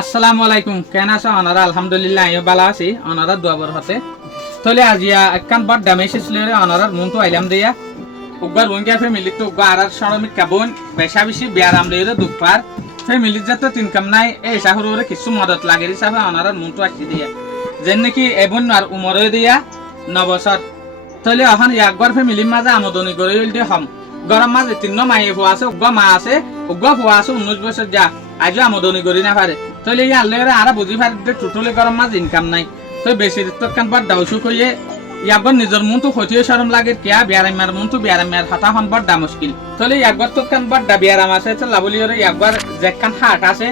আসসালামু আলাইকুম কেন আছো অনারা আলহামদুলিল্লাহ আমিও ভালো আছি অনারা দুয়াবর হতে তলে আজিয়া একখান বড় দামে এসেছিল অনারার মন তো আইলাম দিয়া উগবার রোহিঙ্গা ফ্যামিলি তো উগবা আর শ্রমিক কাবন বেশা বেশি বিয়ারাম লইরে দুপার ফ্যামিলি যাতে ইনকাম নাই এই সাহরে কিছু মদত লাগে হিসাবে অনারার মন তো আসি দিয়া যেন নাকি এবন আর উমরে দিয়া 9 বছর তলে এখন একবার ফ্যামিলির মাঝে আমদনি করে দিয়ে হম গরম মাঝে 3 মাই হওয়া আছে উগবা মা আছে উগবা হওয়া আছে 19 বছর যা আজও আমদনি করি না পারে তলে ইয়া আল্লাহরে আর বুঝি পারে টোটালি গরম মাঝে ইনকাম নাই তো বেশি তো কান বার দাউসু কইয়ে একবার নিজের মন তো ক্ষতিও শরম লাগে কিয়া বিয়ারামার মন তো বিয়ারামার হাতা হন বড় দা মুশকিল তলে একবার তো কান বড় দা বিয়ারাম আছে তো লাবলিয়রে একবার যেখান হার্ট আছে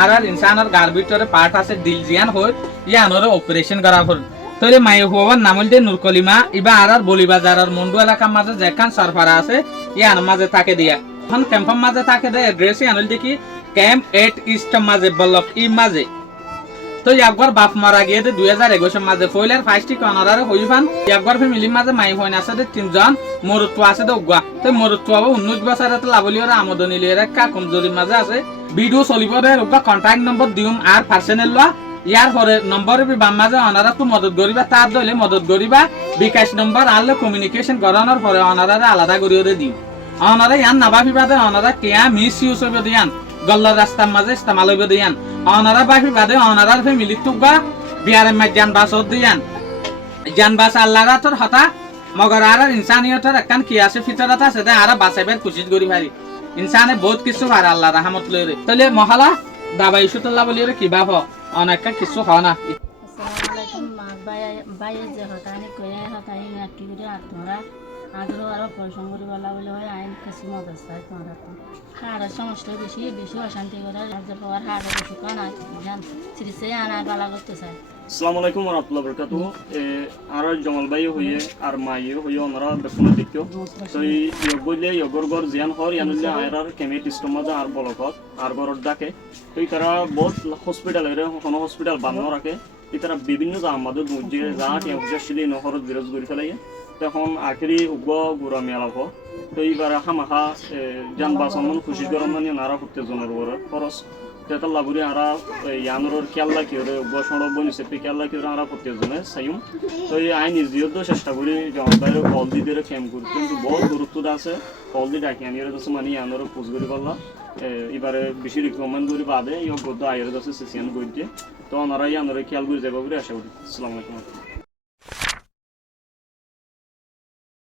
আর ইনসানের গার ভিতরে পার্ট আছে দিল জিয়ান হয় ইয়ানরে অপারেশন করা হল তলে মাই হওয়ার নামল দে নুরকলিমা ইবা আর বলিবাজার আর মন্ডু এলাকার মাঝে যেখান সারফারা আছে ইয়ান মাঝে থাকে দিয়া এখন ক্যাম্পের মাঝে থাকে দে এড্রেস আনল দেখি ক্যাম্প 8 ইস্ট মাঝে বল্লভ ই মাঝে তো একবার বাপ মারা গিয়ে 2021 মাঝে ফইলার ফার্স্টটি কনারার হইফান একবার ফ্যামিলি মাঝে মাই হইন আছে দে 3 জন মরুত্ব আছে দে উগা তো মরুত্ব 19 বছরে তো লাবলিয়র আমদনি লিয়ে কা কমজোরি মাঝে আছে ভিডিও চলিব দে উগা কন্টাক্ট নম্বর দিউম আর পার্সোনাল ল ইয়ার পরে নম্বর বি বাম মাঝে অনারা তো মদত করিবা তার দলে মদত করিবা বিকাশ নম্বর আলে কমিউনিকেশন করানোর পরে অনারা আলাদা করিও দে দিও অনারা ইয়ান নাবাফি বাদে অনারা কেয়া মিস ইউজ হইব দিয়ান গল্লার রাস্তার মাঝে ইস্তেমাল হইব দিয়ান অনারা বাফি বাদে অনারার ফ্যামিলি তুবা বিয়ারে মা জান বাস দিয়ান জান বাস আল্লাহর তোর হতা মগর আর ইনসানিয়তের একখান কি আছে ফিতরত আছে দে আর বাঁচাইবার কোশিশ করি ভারি ইনসানে বহুত কিছু পারে আল্লাহ রহমত লইরে তাহলে মহালা দাবাই সুতল্লাহ বলিরে কি বাপ অনেক কিছু হয় না আসসালামু আলাইকুম বাইরে যে হতানি কয়ে হতানি নাকি করে আত্মরা আগ্রহ আরো পরিশ্রম করি বলা বলে হয় আইন কিছু মজা চাই তোমরা তো হাড়ের সমস্যা বেশি বেশি অশান্তি করে রাজ্যের পাওয়ার হাড়ের বেশি কান জান সিরিসে আনা গলা করতে চাই আসসালামু আলাইকুম ওয়া রাহমাতুল্লাহি ওয়া বারাকাতুহু আর জমাল ভাই হইয়ে আর মাইয়ে হইয়ে ওনারা বেকুনা দেখিও তো এই বইলে ইগর গর জিয়ান হর ইয়ানুল্লা আয়রার কেমিট ইস্টমাজা আর বলকত আর গরর ডাকে তো তারা বহুত হসপিটালের কোনো হসপিটাল বান্ধ রাখে তারা বিভিন্ন আমাদের দুজে যা টিয়াশিলি নহরত বিরোধ করে ফেলাইয়ে তখন আখেরি উগ্র গুড়া মেলাব তো এইবার হামাহা যান বাঁচানো খুশি গরম মানে নারা প্রত্যেকজনের উপরে খরচ তেতাল লাগুরি আরা ইয়ানোর কেল্লা কি ওরে উগ্র সড়ক বনিছে কেল্লা কি ওরে আরা প্রত্যেকজনে চাইম তো এই আইন নিজেও চেষ্টা করি জমা বাইরে কল দি দিয়ে ফেম করি কিন্তু বহুত গুরুত্ব আছে কল দি ডাকি আনি ওরে মানে ইয়ানোর পুজ করি পারলাম এবারে বেশি রিকমেন্ড করি বাদে ইয়োগ্য আয়ের কাছে সিসিয়ান করে দিয়ে তো ওনারা ইয়ানোরে খেয়াল করে যাবো বলে আশা করি আসসালামু আলাইকুম।